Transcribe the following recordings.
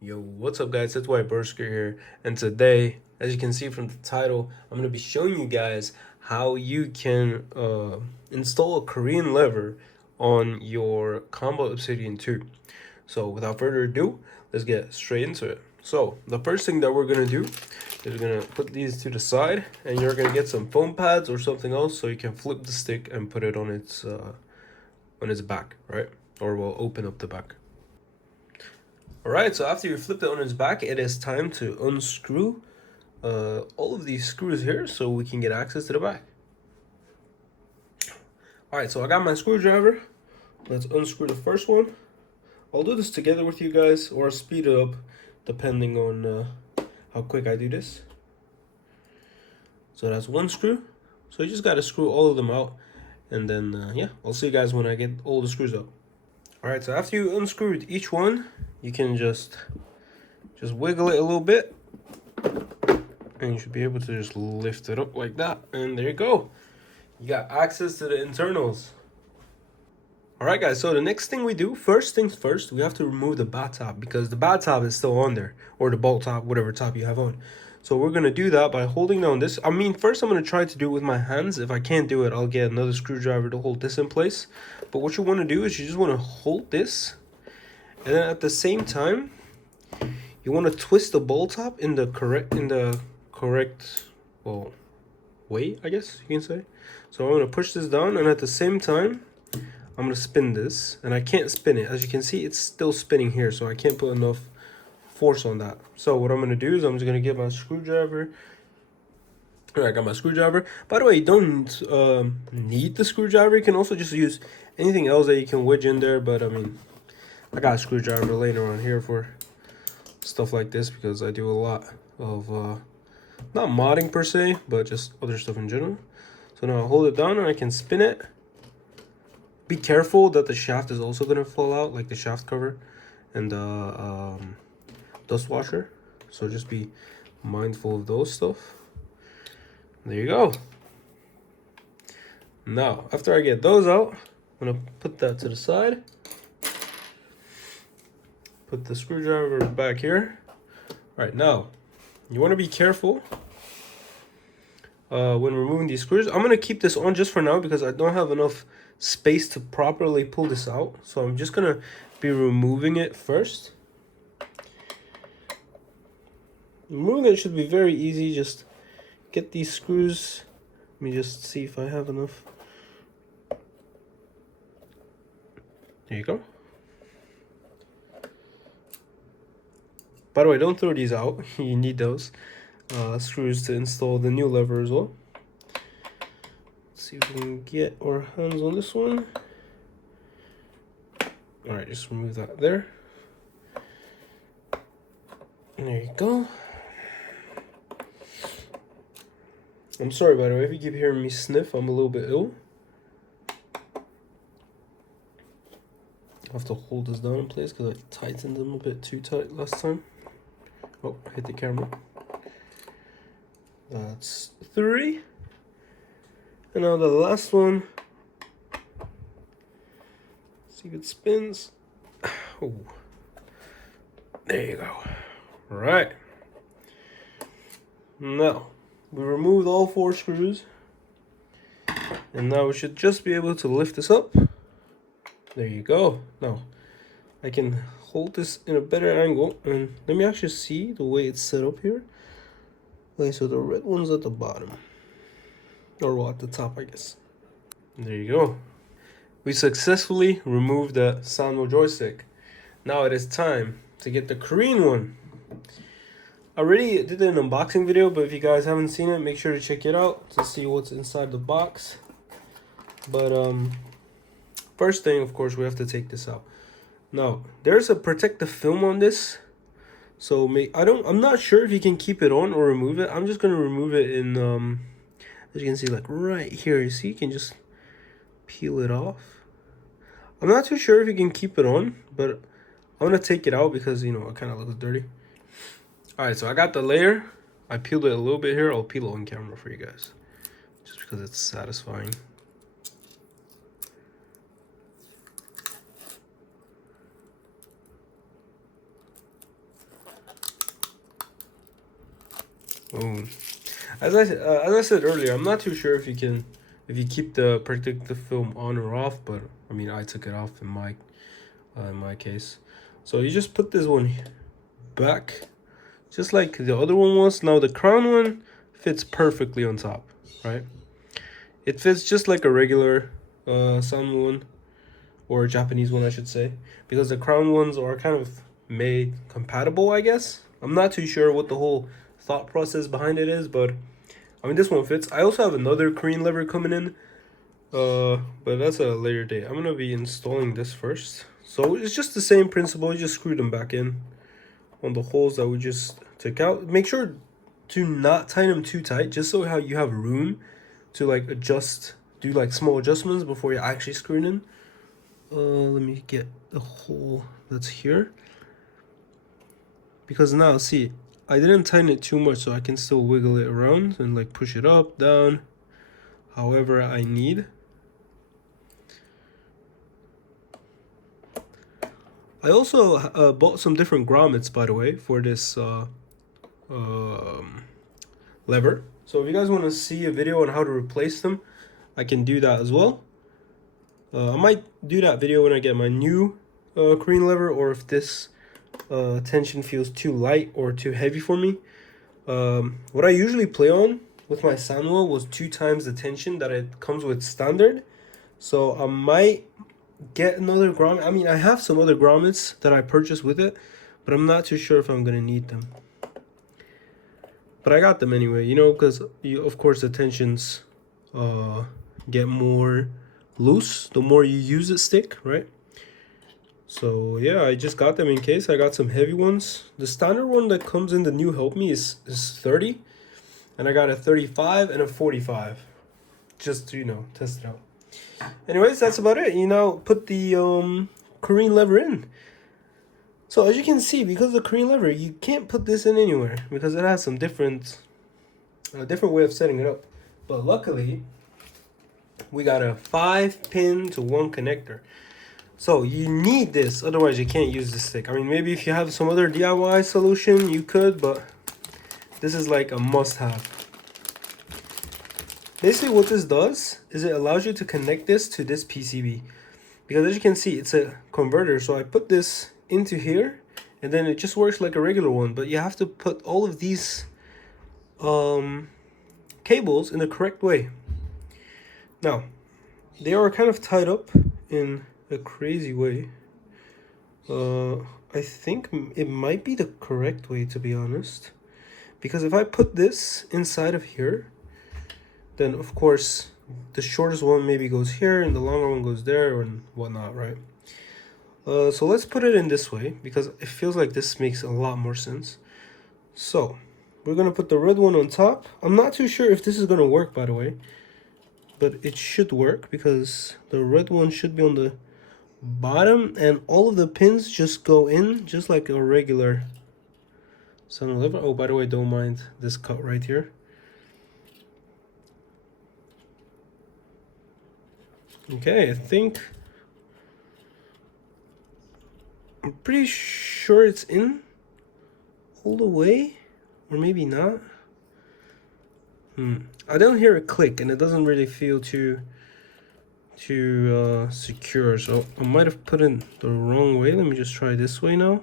Yo, what's up guys, it's White Bursker here, and today, as you can see from the title, I'm going to be showing you guys how you can install a Korean lever on your Qanba Obsidian 2. So without further ado, let's get straight into it. So the first thing that we're going to do is we're going to put these to the side, and you're going to get some foam pads or something else so you can flip the stick and put it on its back, right? Or we'll open up the back. Alright, so after you flip it on its back, it is time to unscrew all of these screws here so we can get access to the back. Alright, so I got my screwdriver. Let's unscrew the first one. I'll do this together with you guys, or speed it up depending on how quick I do this. So that's one screw. So you just got to screw all of them out, and then yeah, I'll see you guys when I get all the screws out. Alright, so after you unscrewed each one, you can just wiggle it a little bit, and you should be able to just lift it up like that, and there you go. You got access to the internals. Alright guys, so the next thing we do, first things first, we have to remove the bat top because the bat top is still on there, or the bolt top, whatever top you have on. So we're going to do that by holding down this. I mean, first I'm going to try to do it with my hands. If I can't do it, I'll get another screwdriver to hold this in place. But what you want to do is you just want to hold this, and then at the same time, you want to twist the bolt top in the correct well, way, I guess you can say. So I'm going to push this down, and at the same time, I'm going to spin this, and I can't spin it. As you can see, it's still spinning here, so I can't put enough force on that. So what I'm going to do is I'm just going to get my screwdriver. All right, I got my screwdriver. By the way, you don't need the screwdriver. You can also just use anything else that you can wedge in there, but I mean, I got a screwdriver laying around here for stuff like this because I do a lot of not modding per se, but just other stuff in general. So now I hold it down and I can spin it. Be careful that the shaft is also gonna fall out, like the shaft cover and the dust washer. So just be mindful of those stuff. There you go. Now, after I get those out, I'm gonna put that to the side. Put the screwdriver back here. All right, now you want to be careful when removing these screws. I'm gonna keep this on just for now because I don't have enough space to properly pull this out. So I'm just gonna be removing it first. Removing it should be very easy. Just get these screws. Let me just see if I have enough. There you go. By the way, don't throw these out. You need those screws to install the new lever as well. Let's see if we can get our hands on this one. All right, just remove that there. And there you go. I'm sorry, by the way, if you keep hearing me sniff, I'm a little bit ill. I have to hold this down in place because I tightened them a bit too tight last time. Oh, I hit the camera. That's 3. And now the last one. See if it spins. Oh, there you go. All right. Now, we removed all 4 screws. And now we should just be able to lift this up. There you go. Now, I can hold this in a better angle. And let me actually see the way it's set up here. Okay, so the red one's at the bottom. Or well, at the top, I guess. There you go. We successfully removed the Sanmo joystick. Now it is time to get the Korean one. I already did an unboxing video, but if you guys haven't seen it, make sure to check it out to see what's inside the box. But first thing, of course, we have to take this out. Now, there's a protective film on this. So I'm not sure if you can keep it on or remove it. I'm just gonna remove it in as you can see, like right here. You see, you can just peel it off. I'm not too sure if you can keep it on, but I'm gonna take it out because, you know, it kind of looks dirty. All right, so I got the layer. I peeled it a little bit here. I'll peel it on camera for you guys, just because it's satisfying. Oh, as I said earlier, I'm not too sure if you keep the protective film on or off, but I mean I took it off in my case. So you just put this one back, just like the other one was. Now the crown one fits perfectly on top, right? It fits just like a regular sun one, or a Japanese one, I should say, because the crown ones are kind of made compatible, I guess. I'm not too sure what the whole thought process behind it is, but I mean this one fits. I also have another Korean lever coming in, but that's a later date. I'm gonna be installing this first. So it's just the same principle. You just screw them back in on the holes that we just took out. Make sure to not tighten them too tight, just so how you have room to like adjust, do like small adjustments before you actually screw it in. Let me get the hole that's here, because now see, I didn't tighten it too much, so I can still wiggle it around and like push it up, down, however I need. I also bought some different grommets, by the way, for this lever. So if you guys want to see a video on how to replace them, I can do that as well. I might do that video when I get my new Korean lever, or if this tension feels too light or too heavy for me. What I usually play on with my Sanwa was 2 times the tension that it comes with standard. So I might get another grommet. I mean, I have some other grommets that I purchased with it, but I'm not too sure if I'm gonna need them. But I got them anyway, you know, because of course the tensions get more loose the more you use it stick, right? So yeah, I just got them in case. I got some heavy ones. The standard one that comes in the new Help Me is 30, and I got a 35 and a 45, just to, you know, test it out. Anyways, that's about it. You now put the Korean lever in. So as you can see, because the Korean lever, you can't put this in anywhere because it has some different way of setting it up. But luckily, we got a 5-pin to 1 connector. So you need this, otherwise you can't use the stick. I mean, maybe if you have some other DIY solution, you could, but this is like a must-have. Basically what this does is it allows you to connect this to this PCB. Because as you can see, it's a converter, so I put this into here, and then it just works like a regular one, but you have to put all of these cables in the correct way. Now, they are kind of tied up in a crazy way. I think it might be the correct way, to be honest, because if I put this inside of here, then of course the shortest one maybe goes here and the longer one goes there and whatnot, right? So let's put it in this way because it feels like this makes a lot more sense. So we're gonna put the red one on top. I'm not too sure if this is gonna work, by the way, but it should work because the red one should be on the bottom and all of the pins just go in just like a regular sun lever. Oh, by the way, don't mind this cut right here. Okay, I think I'm pretty sure it's in all the way, or maybe not. I don't hear a click and it doesn't really feel too secure, so I might have put it the wrong way. Let me just try this way now.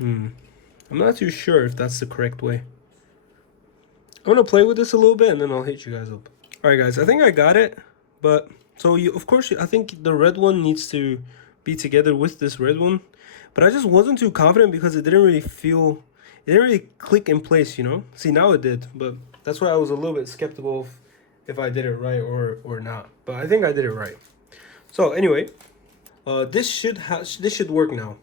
I'm not too sure if that's the correct way. I'm gonna play with this a little bit and then I'll hit you guys up. All right, guys, I think I got it. But so you, of course, I think the red one needs to be together with this red one, but I just wasn't too confident because it didn't really click in place, you know. See, now it did, but that's why I was a little bit skeptical if I did it right or not. But I think I did it right. So anyway, this should work now.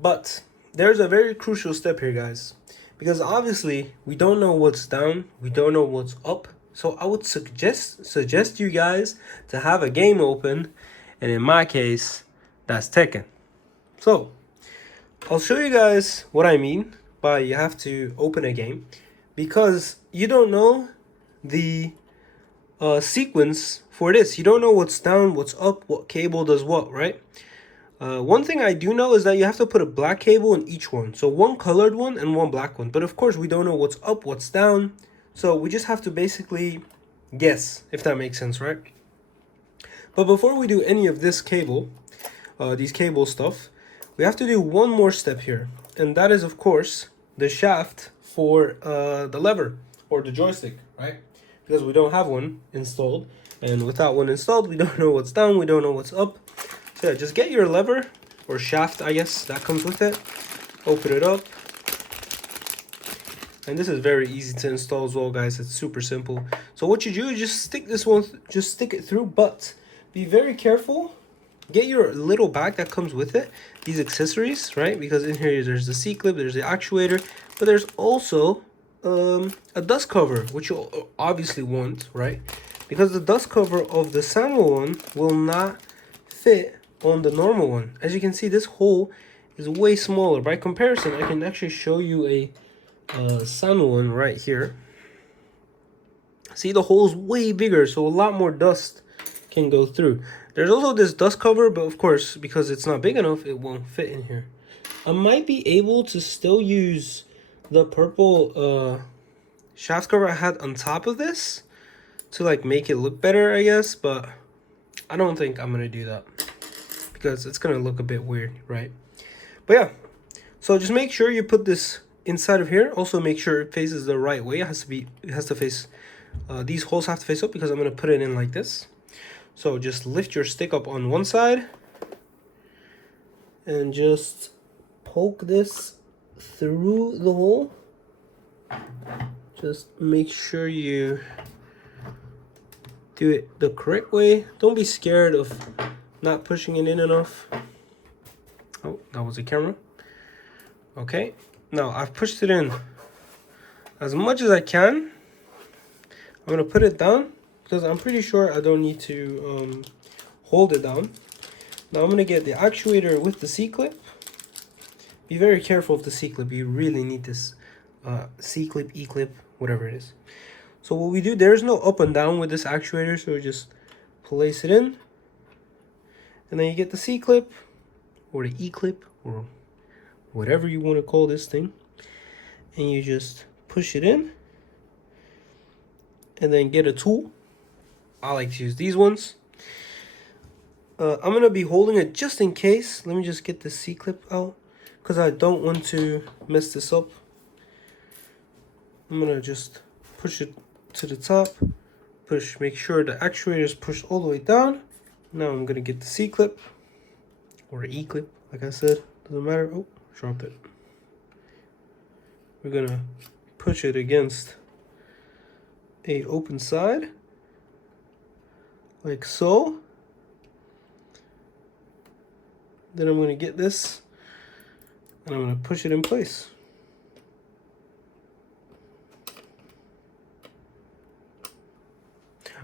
But there's a very crucial step here, guys, because obviously we don't know what's down, we don't know what's up. So I would suggest you guys to have a game open, and in my case, that's Tekken. So I'll show you guys what I mean by you have to open a game, because you don't know the sequence for this. You don't know what's down, what's up, what cable does what, right? One thing I do know is that you have to put a black cable in each one. So one colored one and one black one. But of course, we don't know what's up, what's down. So we just have to basically guess, if that makes sense, right? But before we do any of this cable, these cable stuff, we have to do one more step here. And that is, of course, the shaft for the lever or the joystick, right? Because we don't have one installed. And without one installed, we don't know what's down, we don't know what's up. So yeah, just get your lever or shaft, I guess, that comes with it. Open it up. And this is very easy to install as well, guys. It's super simple. So what you do is just stick this one, just stick it through, but be very careful. Get your little bag that comes with it, these accessories, right? Because in here there's the C-clip, there's the actuator, but there's also a dust cover, which you'll obviously want, right? Because the dust cover of the Samuel one will not fit on the normal one. As you can see, this hole is way smaller. By comparison, I can actually show you a Samuel one right here. See, the hole is way bigger, so a lot more dust can go through. There's also this dust cover, but of course, because it's not big enough, it won't fit in here. I might be able to still use the purple shaft cover I had on top of this to like make it look better, I guess, but I don't think I'm gonna do that because it's gonna look a bit weird, right? But yeah, so just make sure you put this inside of here. Also make sure it faces the right way. It has to face these holes have to face up because I'm gonna put it in like this. So just lift your stick up on one side and just poke this through the hole. Just make sure you do it the correct way. Don't be scared of not pushing it in enough. Oh, that was a camera. Okay, now I've pushed it in as much as I can. I'm gonna put it down because I'm pretty sure I don't need to hold it down. Now I'm gonna get the actuator with the C-clip. Be very careful of the C-clip. You really need this C-clip, E-clip, whatever it is. So what we do, there's no up and down with this actuator, so we just place it in. And then you get the C-clip or the E-clip or whatever you want to call this thing. And you just push it in. And then get a tool. I like to use these ones. I'm going to be holding it just in case. Let me just get the C-clip out because I don't want to mess this up. I'm going to just push it to the top. Make sure the actuator is pushed all the way down. Now I'm going to get the C-clip or E-clip, like I said. Doesn't matter. Oh, dropped it. We're going to push it against a open side. Like so. Then I'm going to get this and I'm going to push it in place.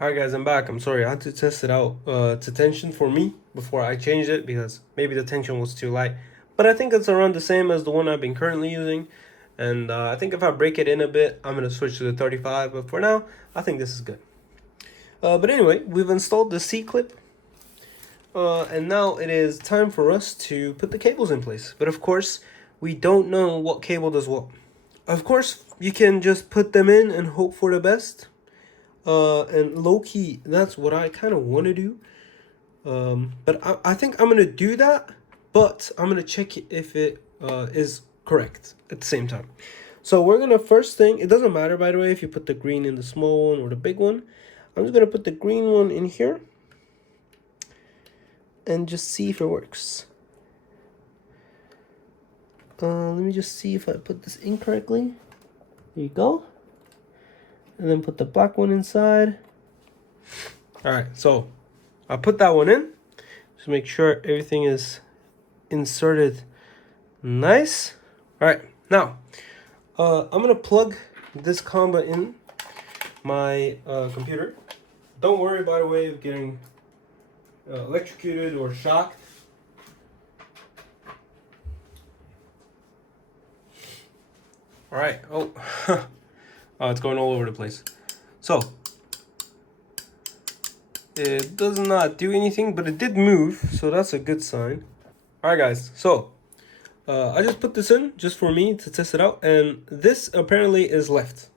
Alright guys, I'm back. I'm sorry, I had to test it out to tension for me before I changed it because maybe the tension was too light. But I think it's around the same as the one I've been currently using. And I think if I break it in a bit, I'm going to switch to the 35. But for now, I think this is good. But anyway, we've installed the C-clip. And now it is time for us to put the cables in place. But of course, we don't know what cable does what. Of course, you can just put them in and hope for the best. And low-key, that's what I kind of want to do. But I think I'm going to do that. But I'm going to check if it is correct at the same time. So we're going to first thing, it doesn't matter, by the way, if you put the green in the small one or the big one. I'm just going to put the green one in here. And just see if it works. Let me just see if I put this in correctly. There you go. And then put the black one inside. Alright, so I put that one in. Just make sure everything is inserted nice. Alright, now I'm going to plug this Qanba in my computer. Don't worry, by the way, of getting electrocuted or shocked. All right. Oh, oh, it's going all over the place. So it does not do anything, but it did move, so that's a good sign. All right, guys. So I just put this in just for me to test it out, and this apparently is left.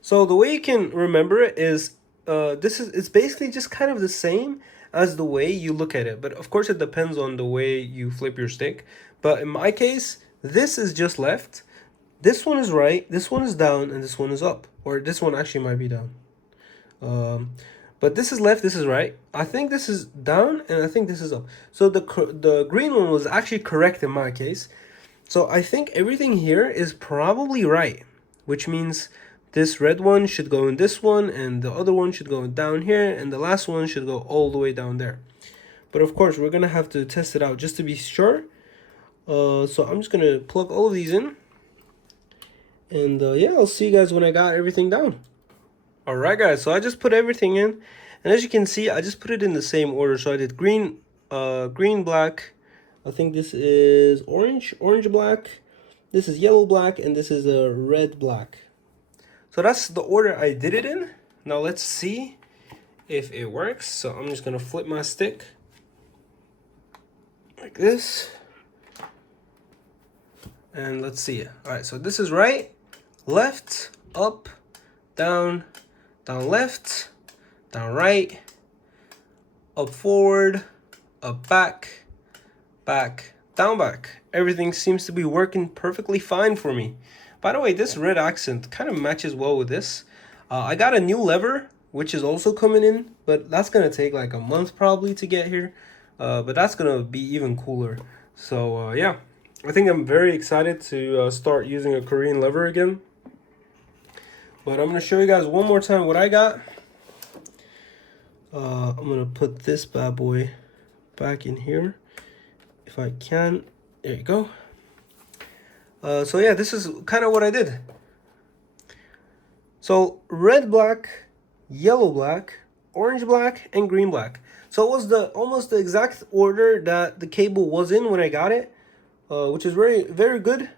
So the way you can remember it is, it's basically just kind of the same as the way you look at it, but of course it depends on the way you flip your stick. But in my case, this is just left, this one is right, this one is down, and this one is up. Or this one actually might be down. But this is left, this is right. I think this is down, and I think this is up. So the green one was actually correct in my case. So I think everything here is probably right, which means this red one should go in this one, and the other one should go down here, and the last one should go all the way down there. But of course, we're gonna have to test it out just to be sure. So I'm just gonna plug all of these in, and yeah, I'll see you guys when I got everything down. All right, guys. So I just put everything in, and as you can see, I just put it in the same order. So I did green, black. I think this is orange, black. This is yellow, black, and this is a red, black. So that's the order I did it in. Now let's see if it works. So I'm just gonna flip my stick like this, and let's see it. All right, so this is right, left, up, down, down left, down right, up forward, up back, back, down back. Everything seems to be working perfectly fine for me. By the way, this red accent kind of matches well with this. I got a new lever, which is also coming in, but that's going to take like a month probably to get here. But that's going to be even cooler. So yeah, I think I'm very excited to start using a Korean lever again. But I'm going to show you guys one more time what I got. I'm going to put this bad boy back in here if I can. There you go. So yeah, this is kind of what I did. So red, black, yellow, black, orange, black, and green, black. So it was almost the exact order that the cable was in when I got it, which is very, very good.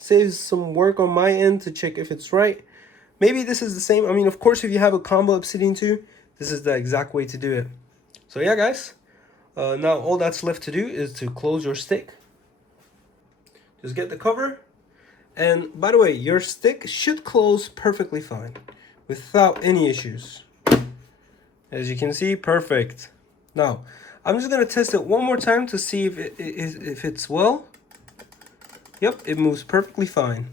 Saves some work on my end to check if it's right. Maybe this is the same. I mean, of course, if you have a Qanba Obsidian 2, this is the exact way to do it. So yeah, guys. Now all that's left to do is to close your stick. Just get the cover. And by the way, your stick should close perfectly fine without any issues. As you can see, perfect. Now, I'm just going to test it one more time to see if it's well. Yep, it moves perfectly fine.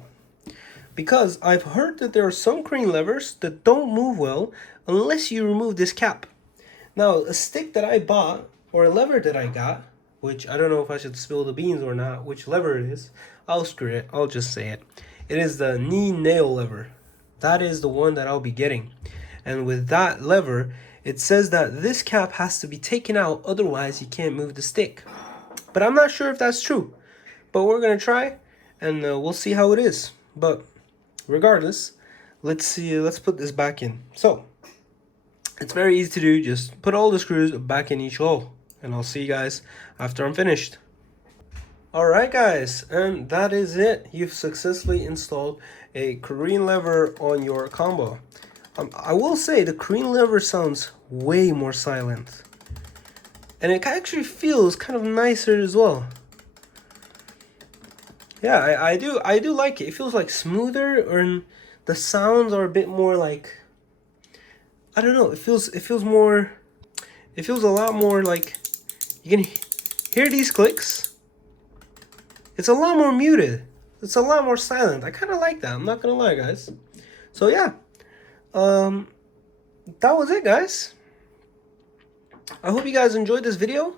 Because I've heard that there are some crane levers that don't move well unless you remove this cap. Now, a stick that I bought, or a lever that I got, which I don't know if I should spill the beans or not, which lever it is. I'll screw it. I'll just say it. It is the knee nail lever. That is the one that I'll be getting. And with that lever, it says that this cap has to be taken out, otherwise you can't move the stick. But I'm not sure if that's true. But we're going to try, and we'll see how it is. But regardless, let's see. Let's put this back in. So, it's very easy to do. Just put all the screws back in each hole. And I'll see you guys after I'm finished. Alright guys, and that is it. You've successfully installed a Korean lever on your Qanba. I will say the Korean lever sounds way more silent. And it actually feels kind of nicer as well. Yeah, I do like it. It feels like smoother, and the sounds are a bit more like, I don't know, it feels a lot more like you can hear these clicks. It's a lot more muted. It's a lot more silent. I kind of like that. I'm not going to lie, guys. So, yeah. That was it, guys. I hope you guys enjoyed this video.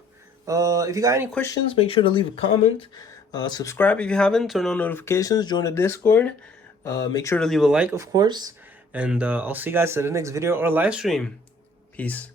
If you got any questions, make sure to leave a comment. Subscribe if you haven't. Turn on notifications. Join the Discord. Make sure to leave a like, of course. And I'll see you guys in the next video or live stream. Peace.